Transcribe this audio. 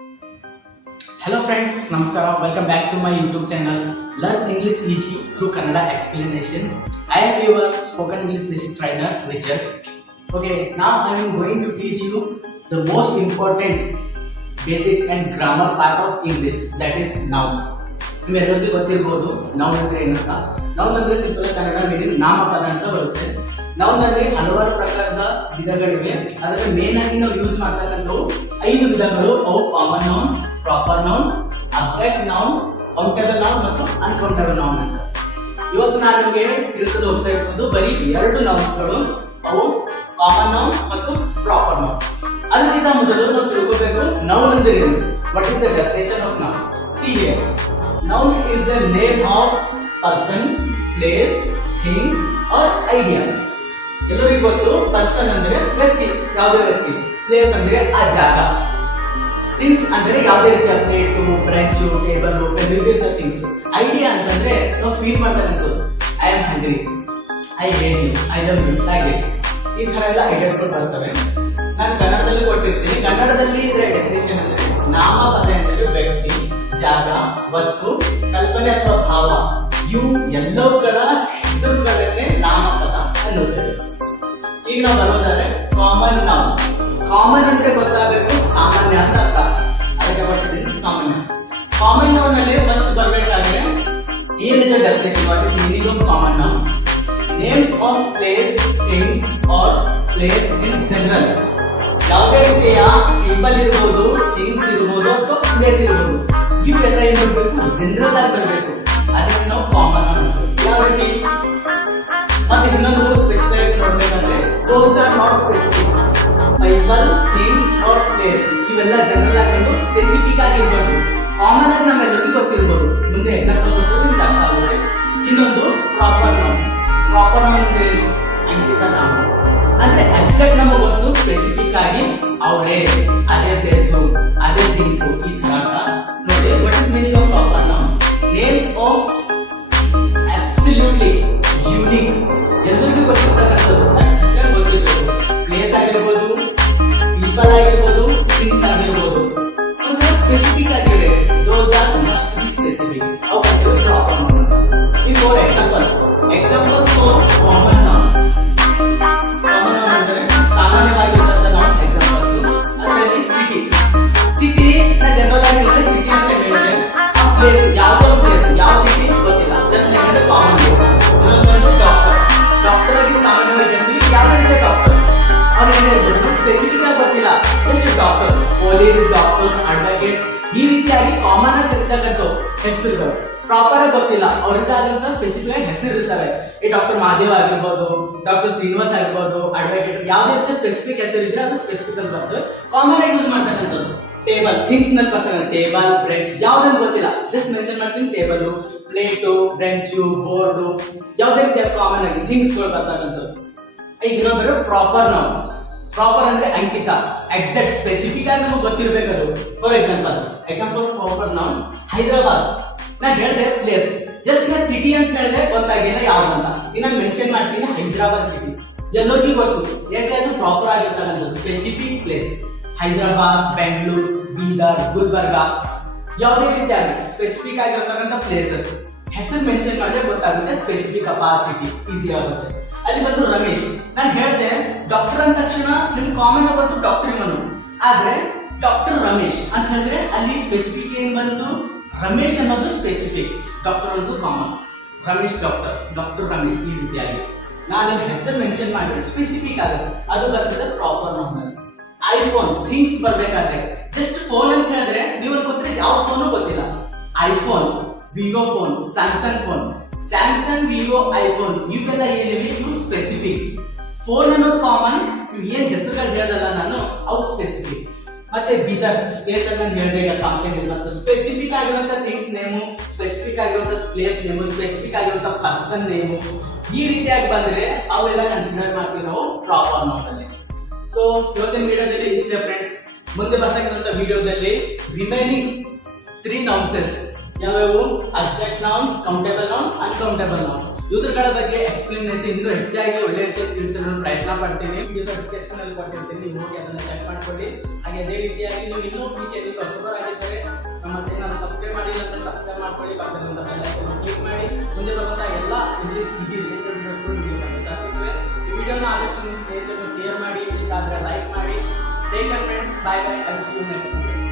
Hello friends, Namaskara. Welcome back to my YouTube channel Learn English Easy through Kannada Explanation. I am your spoken English basic trainer Richard. Okay, now I am going to teach you the most important basic and grammar part of English, that is noun. ನಿಮ್ಮೆಲ್ಲರಿಗೂ ಗೊತ್ತಿರಬಹುದು noun ಅಂದ್ರೆ ಏನಂತ. Noun ಅಂದ್ರೆ simple Kannada meaning ನಾಮಪದ ಅಂತ ಬರುತ್ತೆ. Noun ನಲ್ಲಿ ಹಲವಾರು ಪ್ರಕಾರದ ವಿಧಗಳಿವೆ. ಅದರಲ್ಲಿ ಮೇನ್ ಆಗಿ ನಾವು ಯೂಸ್ ಮಾಡ್ತಕ್ಕಂಥವು 5 ವಿಧಗಳು. ಅವು common noun, proper noun, abstract noun, countable noun ಮತ್ತು ಅನ್ಕೌಂಟೇಬಲ್ ನೌನ್ ಅಂತ. ಇವತ್ತು ನಾನು ನಿಮಗೆ ತಿಳಿಸಲು ಹೋಗ್ತಾ ಇರೋದು ಬರೀ 2 ನೌನ್ಸ್ಗಳು. ಅವು ಕಾಮನ್ ನೌನ್ ಮತ್ತು ಪ್ರಾಪರ್ ನೌನ್. ಅದಕ್ಕಿಂತ ಮೊದಲು ನಾವು ತಿಳ್ಕೋಬೇಕು ನೌನ್ ಅಂದ್ರೆ ಏನು. What is the definition of noun? See here. Noun is the name of person, place, thing or ideas. ಎಲ್ಲರಿಗೂ ಗೊತ್ತು ಪರ್ಸನ್ ಅಂದ್ರೆ ವ್ಯಕ್ತಿ, ಯಾವುದೇ ವ್ಯಕ್ತಿ. ಪ್ಲೇಸ್ ಅಂದ್ರೆ ಆ ಜಾಗ. ಥಿಂಗ್ಸ್ ಅಂದ್ರೆ ಯಾವುದೇ ರೀತಿಯ ಪ್ಲೇಟು, ಬ್ರೆಂಚು, ಟೇಬಲ್, ವಿವಿಧ ಥಿಂಗ್ಸ್. ಐಡಿಯಾ ಅಂತಂದ್ರೆ ನಾವು ಫೀಲ್ ಮಾಡ್ತಕ್ಕಂಥದ್ದು. I am hungry, I hate you, I love you, like it. ಈ ತರ ಎಲ್ಲ ಐಡಿಯಾಸ್ಗಳು ಬರ್ತವೆ. ನಾನು ಕನ್ನಡದಲ್ಲಿ ಕೊಟ್ಟಿರ್ತೀನಿ. ಕನ್ನಡದಲ್ಲಿ ಇದರ ಡೆಫಿನೇಷನ್ ಅಂದ್ರೆ ನಾಮಪದ ಅಂದರೆ ವ್ಯಕ್ತಿ, ಜಾಗ, ವಸ್ತು, ಕಲ್ಪನೆ ಅಥವಾ ಭಾವ ಇವು ಎಲ್ಲವುಗಳ ಹೆಸರುಗಳನ್ನೇ ನಾಮಪದ ಅನ್ನುತ್ತೇವೆ. ಈಗ ನಾವು ಬರೋದಾದ್ರೆ ಕಾಮನ್ ನೌನ್. ಕಾಮನ್ ಅಂದ್ರೆ ಗೊತ್ತಾಗಬೇಕು ಸಾಮಾನ್ಯ ಅಂತ ಅರ್ಥ. ಅದಕ್ಕೆ ಬರ್ತಿದ್ದೀನಿ ಸಾಮಾನ್ಯ. ಕಾಮನ್ ನೌನ್ ಅಲ್ಲಿ ಫಸ್ಟ್ ಬರಬೇಕಾದ್ರೆ ಏನಿದೆ definition. What is meaning of common noun? Names of place, things are place in general. ಯಾವುದೇ ರೀತಿಯ ಪೀಪಲ್ ಇರ್ಬೋದು, ಥಿಂಗ್ಸ್ ಇರ್ಬೋದು ಅಥವಾ ಪ್ಲೇಸ್ ಇರ್ಬೋದು, ಇವೆಲ್ಲ ಏನ್ ಬರಬೇಕು? ಜನರಲ್ ಆಗಿ ಬರಬೇಕು. ಅದಕ್ಕೆ ನಾವು ಕಾಮನ್ ನೌನ್ ಅಂತೀವಿ. ಯಾವ ರೀತಿ? ಮತ್ತೆ ಇನ್ನೊಂದು ಸ್ಪೆಸಿಫಿಕ್ ನೋಡ್ಬೇಕಂದ್ರೆ those are not specific. People, things are place ಇವೆಲ್ಲ ಜನರಲ್ ಆಗಿ ಬಂದು ಸ್ಪೆಸಿಫಿಕ್ ಆಗಿ ಇರಬೇಕು. ಕಾಮನ್ ಆಗಿ ನಮ್ಮೆಲ್ಲರಿಗೂ ಗೊತ್ತಿರಬಹುದು. ಮುಂದೆ ಎಕ್ಸಾಂಪಲ್ ಕೊಟ್ಟರೆ ನಿಮ್ಗೆ ಅರ್ಥ ಆಗುತ್ತೆ. ಇನ್ನೊಂದು ಪ್ರಾಪರ್ ನೌನ್. ಪ್ರಾಪರ್ ನೌನ್ ಅಂದ್ರೆ ಏನು? ಅಂಕಿತ ನಾಮ. ಅಂದ್ರೆ ಎಕ್ಸಾಕ್ಟ್ ನಮಗೆ ಗೊತ್ತು, ಸ್ಪೆಸಿಫಿಕ್ ಆಗಿ ಅವರೇ, ಅದೇ ಪ್ಲೇಸು, ಅದೇ ಥಿಂಗ್ಸು, ಈ ತರ ನೋಡಿ. What is meaning of proper noun? Names of absolutely unique. ಎಲ್ಲರಿಗೂ ಗೊತ್ತಿರ್ತಕ್ಕಂಥದ್ದು, ಗೊತ್ತಿರ್ಬೋದು. ಪ್ಲೇಸ್ ಆಗಿರ್ಬೋದು, ಪೀಪಲ್ ಆಗಿರ್ಬೋದು, ಥಿಂಗ್ಸ್ ಆಗಿರ್ಬೋದು, ಒಂದು ಸ್ಪೆಸಿಫಿಕ್ ಆಗಿದೆ. Those are must be specific. ಅವು ಅಂತೀವಿ ಪ್ರಾಪರ್ ನೌನ್. ಈ 4 example. Example for common noun. Common noun ಅಂದ್ರೆ ಸಾಮಾನ್ಯವಾಗಿರ್ತಕ್ಕಂಥ ನೌನ್ ಎಕ್ಸಾಂಪಲ್. ಅದರಲ್ಲಿ ಸಿಟಿ. ಸಿಟಿ ನ ಜನರಲ್ ಆಗಿ ಹೇಳಿದ್ರೆ ಸಿಟಿ ಅಂತ ಹೇಳಿದ್ರೆ ಆ ಪ್ಲೇಸ್ ಯಾವುದೋ ಪ್ಲೇಸ್, ಯಾವ ಸಿಟಿ ಗೊತ್ತಿಲ್ಲ, ಜಸ್ಟ್ ಹೇಳಿದ್ರೆ ಕಾಮನ್ ಪ್ಲೇಸ್. ಇನ್ನೊಂದು ಡಾಕ್ಟರ್. ಡಾಕ್ಟರ್ ಆಗಿ ಸಾಮಾನ್ಯವಾಗಿ ಜನರಿಗೆ ಯಾವ ರೀತಿಯ ಡಾಕ್ಟರ್ ಅವ್ರು ಏನು ಹೇಳ್ಬೋದು, ಸ್ಪೆಸಿಫಿಕ್ ಆಗಿ ಗೊತ್ತಿಲ್ಲ, just doctor. Police, doctor, advocate, ಈ ರೀತಿಯಾಗಿ ಕಾಮನ್ ಆಗಿ ಇರ್ತಕ್ಕಂಥ ಹೆಸರುಗಳು. ಪ್ರಾಪರ್ ಆಗಿ ಗೊತ್ತಿಲ್ಲ, ಅವ್ರಿಗಾದಂತ ಸ್ಪೆಸಿಫಿಕ್ ಆಗಿ ಹೆಸರು ಇರ್ತಾರೆ. ಈ ಡಾಕ್ಟರ್ ಮಹಾದೇವ್ ಆಗಿರ್ಬೋದು, ಡಾಕ್ಟರ್ ಶ್ರೀನಿವಾಸ್ ಆಗಿರ್ಬೋದು, ಅಡ್ವೊಕೇಟ್, ಯಾವುದೇ ರೀತಿಯ ಸ್ಪೆಸಿಫಿಕ್ ಹೆಸರು ಇದ್ರೆ ಅದು ಸ್ಪೆಸಿಫಿಕ್ ಅಂತ ಬರ್ತದೆ. ಕಾಮನ್ ಆಗಿ ಯೂಸ್ ಮಾಡ್ತಕ್ಕಂಥದ್ದು. ಟೇಬಲ್, ಥಿಂಗ್ಸ್ ನಲ್ಲಿ ಬರ್ತಕ್ಕಂಥ ಟೇಬಲ್, ಬ್ರೆಂಚ್, ಯಾವ್ದಂತ ಗೊತ್ತಿಲ್ಲ, ಜಸ್ಟ್ ಮೆನ್ಷನ್ ಮಾಡ್ತೀನಿ. ಟೇಬಲ್, ಪ್ಲೇಟು, ಬ್ರೆಂಚು, ಬೋರ್ಡು, ಯಾವುದೇ ರೀತಿಯ ಕಾಮನ್ ಆಗಿ ಥಿಂಗ್ಸ್ಗಳು ಬರ್ತಕ್ಕಂಥದ್ದು. ಈಗ ಇನ್ನೊಂದು ಪ್ರಾಪರ್ ನೌನ್. ಪ್ರಾಪರ್ ಅಂದ್ರೆ ಅಂಕಿತ, ಎಕ್ಸಾಕ್ಟ್, ಸ್ಪೆಸಿಫಿಕ್ ಆಗಿ ನಮಗೆ ಗೊತ್ತಿರಬೇಕದು. For example proper noun Hyderabad. ನಾ ಹೇಳಿದೆ ಪ್ಲೇಸ್, ಜಸ್ಟ್ ನಾ ಸಿಟಿ ಅಂತ ಹೇಳಿದೆ ಗೊತ್ತಾಗಿಲ್ಲ ಯಾವ್ದಂತ. ಈಗ ಮೆನ್ಷನ್ ಮಾಡ್ತೀನಿ ಹೈದರಾಬಾದ್ ಸಿಟಿ. ಎಲ್ಲರಿಗೂ ಗೊತ್ತು, ಯಾಕೆ ಅದು ಪ್ರಾಪರ್ ಆಗಿರ್ತಕ್ಕಂಥ ಸ್ಪೆಸಿಫಿಕ್ ಪ್ಲೇಸ್. ಹೈದರಾಬಾದ್, ಬೆಂಗಳೂರು, ಬೀದರ್, ಗುಲ್ಬರ್ಗ, ಯಾವುದೇ ರೀತಿಯಾಗಿ ಸ್ಪೆಸಿಫಿಕ್ ಆಗಿರ್ತಕ್ಕಂಥ ಪ್ಲೇಸಸ್ ಹೆಸರು ಮೆನ್ಷನ್ ಮಾಡಿದ್ರೆ ಗೊತ್ತಾಗುತ್ತೆ. ಸ್ಪೆಸಿಫಿಕ್ ಸಿಟಿ ಈಸಿ ಆಗುತ್ತೆ. ಅಲ್ಲಿ ಬಂದು ರಮೇಶ್. ನಾನು ಹೇಳಿದೆ ಡಾಕ್ಟರ್ ಅಂದ ತಕ್ಷಣ ನಿಮ್ಗೆ ಕಾಮನ್ ಆಗಿ ಗೊತ್ತು ಡಾಕ್ಟರ್ ಇವನು. ಆದ್ರೆ ಡಾಕ್ಟರ್ ರಮೇಶ್ ಅಂತ ಹೇಳಿದ್ರೆ ಅಲ್ಲಿ ಸ್ಪೆಸಿಫಿಕ್ ಏನ್ ಬಂತು? ರಮೇಶ್ ಅನ್ನೋದು ಸ್ಪೆಸಿಫಿಕ್, ಡಾಕ್ಟರ್ ಅನ್ನೋದು common. Ramesh doctor, doctor Ramesh, ಈ ರೀತಿಯಾಗಿ ನಾನು ಅಲ್ಲಿ ಹೆಸರು ಮೆನ್ಷನ್ ಮಾಡಿದ್ರೆ ಸ್ಪೆಸಿಫಿಕ್ ಆಗುತ್ತೆ. ಅದು ಬರ್ತದೆ ಪ್ರಾಪರ್ ನೌನ್. ಐಫೋನ್, ಥಿಂಗ್ಸ್ ಬರ್ಬೇಕಾದ್ರೆ ಜಸ್ಟ್ ಫೋನ್ ಅಂತ ಹೇಳಿದ್ರೆ ನೀವು ಗೊತ್ತಿದ್ರೆ ಯಾವ ಫೋನು ಗೊತ್ತಿಲ್ಲ. IPhone, Vivo phone, Samsung phone. Samsung, Vivo, iPhone ಇವೆಲ್ಲ ಏನಿವೆ ಇವು ಸ್ಪೆಸಿಫಿಕ್. ಫೋನ್ ಅನ್ನೋದು ಕಾಮನ್. ಇವು ಏನ್ ಹೆಸರುಗಳು ಹೇಳದಲ್ಲ ನಾನು, ಅವು ಸ್ಪೆಸಿಫಿಕ್. ಮತ್ತೆ ಬೀದರ್, ಸ್ಪೇಸ್ ಅಲ್ಲಿ ನಾನು ಹೇಳಿದೆ ಈಗ ಸ್ಯಾಮ್ಸಂಗ್ ಮತ್ತು ಸ್ಪೆಸಿಫಿಕ್ ಆಗಿರುವಂತ ಥಿಂಗ್ಸ್ ನೇಮು, ಸ್ಪೆಸಿಫಿಕ್ ಆಗಿರುವಂತ ಪ್ಲೇಸ್ ನೇಮು, ಸ್ಪೆಸಿಫಿಕ್ ಆಗಿರುವಂತ ಪರ್ಸನ್ ನೇಮು, ಈ ರೀತಿಯಾಗಿ ಬಂದ್ರೆ ಅವೆಲ್ಲ ಕನ್ಸಿಡರ್ ಮಾಡ್ತೀವಿ ನಾವು ಪ್ರಾಪರ್ ನೌನ್ ಅಲ್ಲಿ. ಸೊ ಇವತ್ತಿನ ವಿಡಿಯೋದಲ್ಲಿ ಇಷ್ಟೇ ಫ್ರೆಂಡ್ಸ್. ಮುಂದೆ ಬರ್ತಕ್ಕಂಥ ವಿಡಿಯೋದಲ್ಲಿ ರಿಮೈನಿಂಗ್ 3 ನೌನ್ಸಸ್ ಯಾವ್ಯಾವು? Abstract nouns, countable noun, uncountable nouns. ಯೂತ್ರಗಳ ಬಗ್ಗೆ ಎಕ್ಸ್ಪ್ಲನೇಷನ್ ಇನ್ನೂ ಹೆಚ್ಚಾಗಿ ಒಳ್ಳೆ ರೀತಿಯಲ್ಲಿ ತಿಳಿಸಲು ಪ್ರಯತ್ನ ಪಡ್ತೀನಿ. ವಿಡಿಯೋ ಡಿಸ್ಕ್ರಿಪ್ಷನ್ ಅಲ್ಲಿ ಕೊಟ್ಟಿರ್ತೀನಿ, ನೀವು ಹೋಗಿ ಅದನ್ನು ಚೆಕ್ ಮಾಡ್ಕೊಳ್ಳಿ. ಹಾಗೆ ಅದೇ ರೀತಿಯಾಗಿ ನೀವು ಇನ್ನೂ ಈ ಚಾನೆಲ್ ಹೊಸಬರು ಆಗಿದ್ದರೆ ನಮ್ಮ ಚಾನಲ್ ಸಬ್ಸ್ಕ್ರೈಬ್ ಮಾಡಿ ಅಂತ ಸಬ್ಸ್ಕ್ರೈಬ್ ಮಾಡ್ಕೊಳ್ಳಿ. ಪಕ್ಕದಿಂದ ಬೆಲ್ ಐಕಾನ್ ಕ್ಲಿಕ್ ಮಾಡಿ. ಮುಂದೆ ಬರುವಂತಹ ಎಲ್ಲ ಇಂಗ್ಲಿಷ್ ಈಜಿ ರಿಲೇಟೆಡ್ ವಿಡಿಯೋಸ್ಗಳು ನಿಮಗೆ ಬರ್ತಾ ಸಿಗ್ತವೆ. ಈ ವಿಡಿಯೋನ ಆದಷ್ಟು ನಿಮ್ಮ ಸ್ನೇಹಿತರಿಗೆ ಶೇರ್ ಮಾಡಿ, ಇಷ್ಟ ಆದರೆ ಲೈಕ್ ಮಾಡಿ. Take care friends, bye bye. I will see you next.